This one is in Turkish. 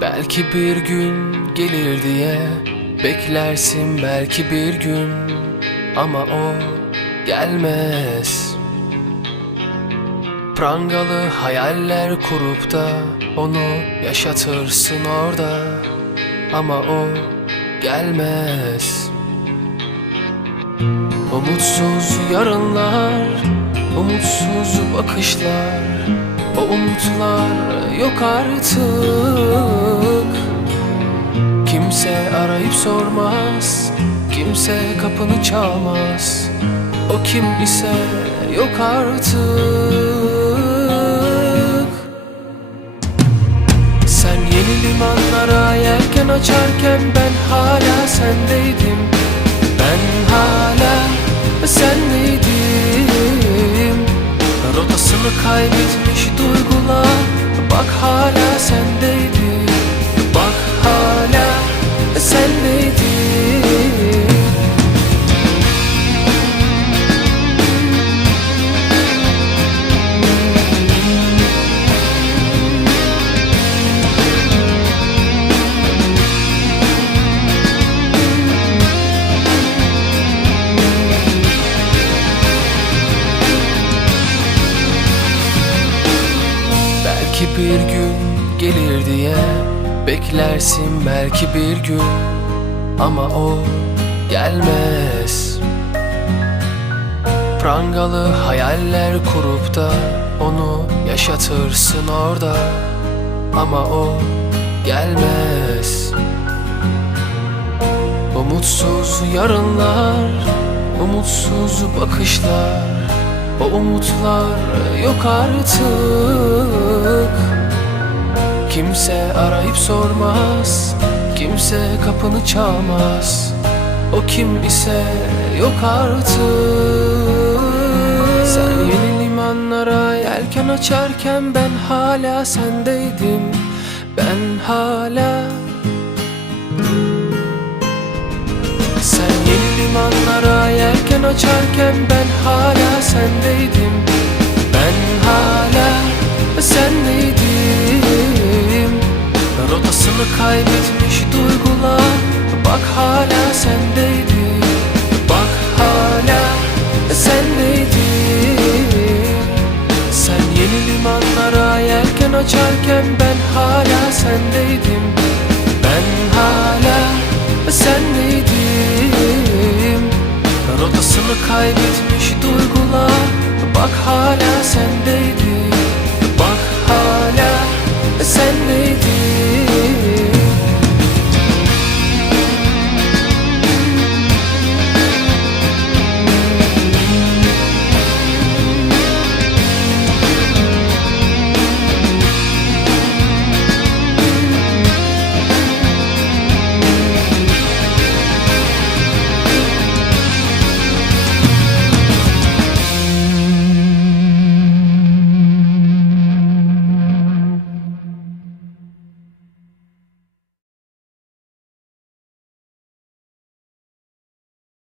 Belki bir gün gelir diye Beklersin belki bir gün Ama o gelmez. Prangalı hayaller kurup da Onu yaşatırsın orada Ama o gelmez. Umutsuz yarınlar Umutsuz bakışlar O umutlar yok artık. Kimse arayıp sormaz Kimse kapını çalmaz. O kim ise yok artık. Sen yeni limanlara yelken açarken Ben hala sendeydim. Ben hala sendeydim. Rotasını kaybetmiş duygular Bak hala sendeydi Belki bir gün gelir diye Beklersin belki bir gün Ama o gelmez. Prangalı hayaller kurup da Onu yaşatırsın orada Ama o gelmez. Umutsuz yarınlar Umutsuz bakışlar O umutlar yok artık Kimse arayıp sormaz Kimse kapını çalmaz. O kim ise yok artık. Sen yeni limanlara yelken açarken Ben hala sendeydim. Ben hala. Sen yeni limanlara yelken açarken Ben hala sendeydim Yolunu kaybetmiş duygular. Bak hala sendeydi. Bak hala sendeydi. Sen yeni limanlara yelken açarken Ben hala sendeydim. Ben hala sendeydim. Rotasını kaybetmiş duygular. Bak hala sendeydim.